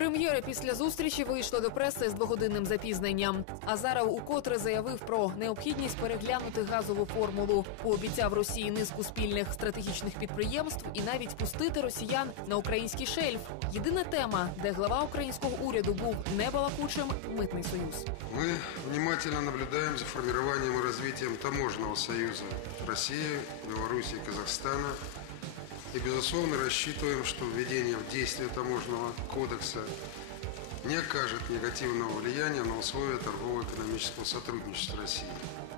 Прем'єри після зустрічі вийшли до преси з двогодинним запізненням. Азаров укотре заявив про необхідність переглянути газову формулу. Пообіцяв Росії низку спільних стратегічних підприємств і навіть пустити росіян на український шельф. Єдина тема, де глава українського уряду був небалакучим митний союз. Мы внимательно наблюдаем за формированием и развитием таможенного союза России, Беларуси и Казахстана. И, безусловно, рассчитываем, что введение в действие таможенного кодекса не окажет негативного влияния на условия торгово-экономического сотрудничества России.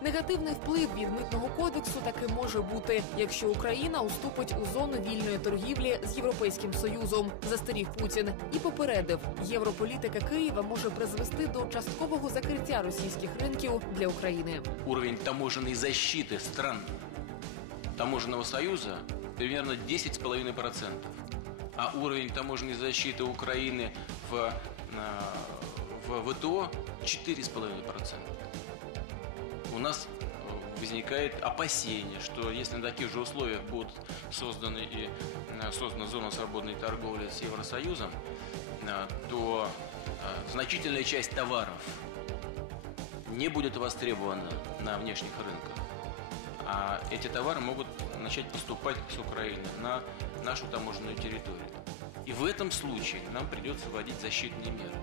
Негативний вплив від митного кодексу таки може бути, якщо Україна уступить у зону вільної торгівлі з європейським союзом, застеріг Путін і попередив, європолітика Києва може призвести до часткового закриття російських ринків для України. уровень таможенной защиты стран таможенного союза примерно 10,5%. А уровень таможенной защиты Украины в, э, в ВТО 4,5%. У нас э, возникает опасение, что если на таких же условиях будут созданы и э, создана зона свободной торговли с Евросоюзом, то значительная часть товаров не будет востребована на внешних рынках. А эти товары могут начать поступать с Украины на нашу таможенную территорию. И в этом случае нам придется вводить защитные меры.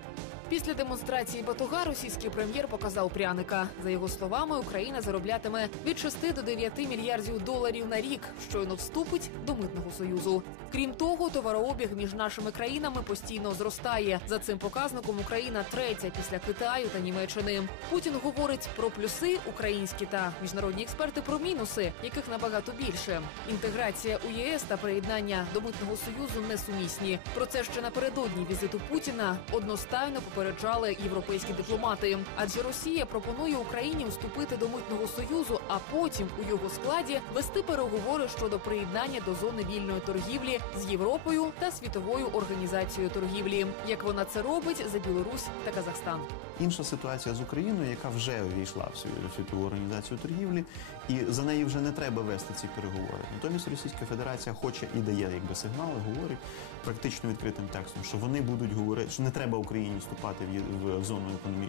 Після демонстрації батуга російський прем'єр показав пряника. За його словами, Україна зароблятиме від 6 до 9 мільярдів доларів на рік, щойно вступить до митного союзу. Крім того, товарообіг між нашими країнами постійно зростає. За цим показником Україна третя після Китаю та Німеччини. Путін говорить про плюси українські та міжнародні експерти про мінуси, яких набагато більше. Інтеграція у ЄС та приєднання до митного союзу несумісні. Про це ще напередодні візиту Путіна одностайно попереджали європейські дипломати. Адже Росія пропонує Україні вступити до митного союзу, а потім у його складі вести переговори щодо приєднання до зони вільної торгівлі з Європою та світовою організацією торгівлі. Як вона це робить за Білорусь та Казахстан. Інша ситуація з Україною, яка вже увійшла в світову організацію торгівлі, і за неї вже не треба вести ці переговори. Натомість Російська Федерація хоче і дає якби сигнали, говорить практично відкритим текстом, що вони будуть говорити, що не треба Україні вступати в, є- в зону економі...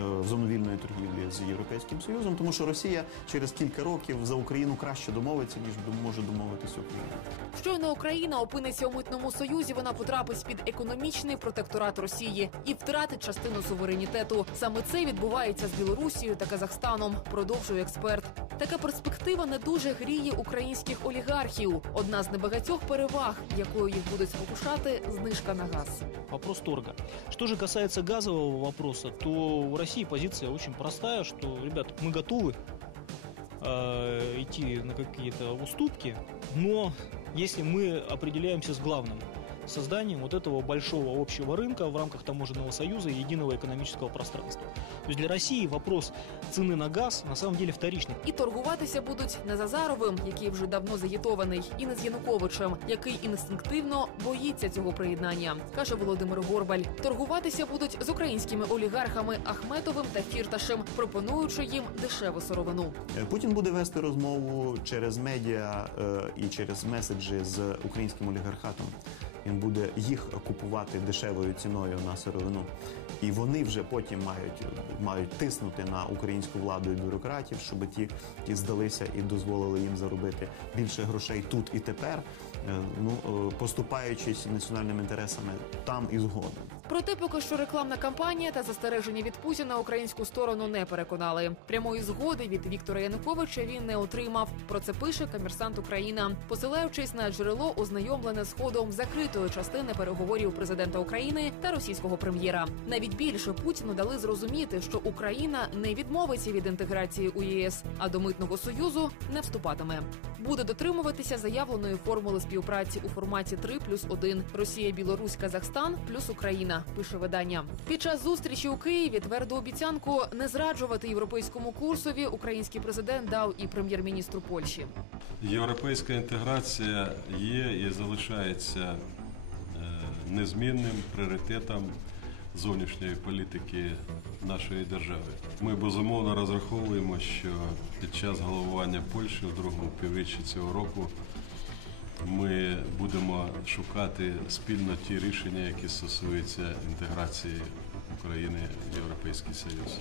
е, в зону вільної торгівлі з Європейським Союзом, тому що Росія через кілька років за Україну краще домовиться, ніж може домовитися Україна. Щойно Україна опиниться у митному союзі, вона потрапить під економічний протекторат Росії і втратить частину суверенітету. Саме це відбувається з Білорусією та Казахстаном. Продовжує експерт. Така перспектива не дуже гріє українських олігархів. Одна з небагатьох переваг, якою їх будуть спокушати знижка на газ. вопрос торга. Что же касается газового вопроса, то у России позиция очень простая, что, ребят, мы готовы э, идти на какие-то уступки, но если мы определяемся с главным созданием вот этого большого общего рынка в рамках таможенного союза и единого экономического пространства. То есть для России вопрос цены на газ на самом деле вторичный. І торгуватися будуть не з Азаровим, який вже давно загітований, і не з Януковичем, який інстинктивно боїться цього приєднання, каже Володимир Горбаль. Торгуватися будуть з українськими олігархами Ахметовим та Фірташем, пропонуючи їм дешеву сировину. Е, Путін буде вести розмову через медіа е, і через меседжі з українським олігархатом. Він буде їх купувати дешевою ціною на сировину. І вони вже потім мають, мають тиснути на українську владу і бюрократів, щоб ті, ті здалися і дозволили їм заробити більше грошей тут і тепер, е, ну е, поступаючись національними інтересами там і згодом. Проте поки що рекламна кампанія та застереження від Путіна українську сторону не переконали. Прямої згоди від Віктора Януковича він не отримав. Про це пише комерсант Україна, посилаючись на джерело, ознайомлене з ходом закритої частини переговорів президента України та російського прем'єра. Навіть більше Путіну дали зрозуміти, що Україна не відмовиться від інтеграції у ЄС, а до митного союзу не вступатиме. Буде дотримуватися заявленої формули співпраці у форматі 3 плюс 1 – Росія, Білорусь, Казахстан плюс Україна. Пише видання. Під час зустрічі у Києві тверду обіцянку не зраджувати європейському курсові. Український президент дав і прем'єр-міністру Польщі. Європейська інтеграція є і залишається е, незмінним пріоритетом зовнішньої політики нашої держави. Ми безумовно розраховуємо, що під час головування Польщі у другому півріччі цього року ми будемо шукати спільно ті рішення, які стосуються інтеграції України в Європейський Союз.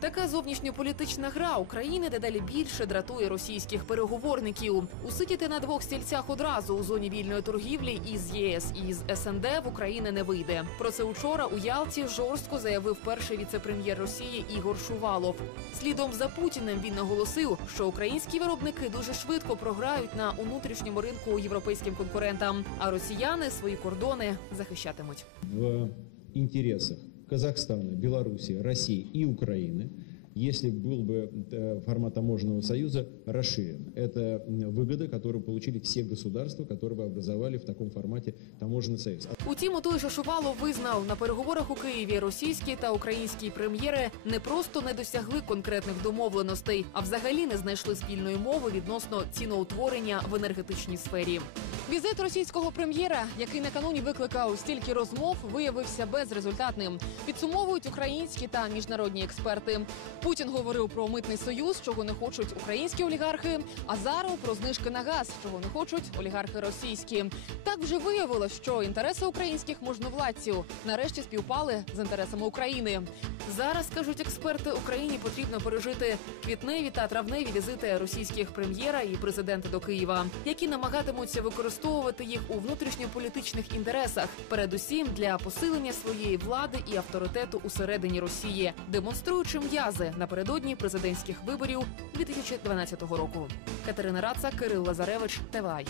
Така зовнішньополітична гра України дедалі більше дратує російських переговорників. Усидіти на двох стільцях одразу у зоні вільної торгівлі із ЄС і з СНД в Україні не вийде. Про це учора у Ялті жорстко заявив перший віце-прем'єр Росії Ігор Шувалов. Слідом за Путіним він наголосив, що українські виробники дуже швидко програють на внутрішньому ринку європейським конкурентам, а росіяни свої кордони захищатимуть. в интересах Казахстана, Белоруссии, России и Украины, если был бы э, формат таможенного союза расширен. Это м, выгоды, которые получили все государства, которые бы образовали в таком формате таможенный союз. Утім, той же Шувалов визнав на переговорах у Києві російські та українські прем'єри не просто не досягли конкретних домовленостей, а взагалі не знайшли спільної мови відносно ціноутворення в енергетичній сфері. Візит російського прем'єра, який накануні викликав стільки розмов, виявився безрезультатним. Підсумовують українські та міжнародні експерти. Путін говорив про митний союз, чого не хочуть українські олігархи. Азаров про знижки на газ, чого не хочуть олігархи російські. Так вже виявилось, що інтереси українських можновладців нарешті співпали з інтересами України. Зараз кажуть експерти, Україні потрібно пережити квітневі та травневі візити російських прем'єра і президента до Києва, які намагатимуться використовувати їх у внутрішньополітичних інтересах, передусім для посилення своєї влади і авторитету усередині Росії, демонструючи м'язи напередодні президентських виборів 2012 року. Катерина Раца, Кирил Лазаревич, ТВАЙ.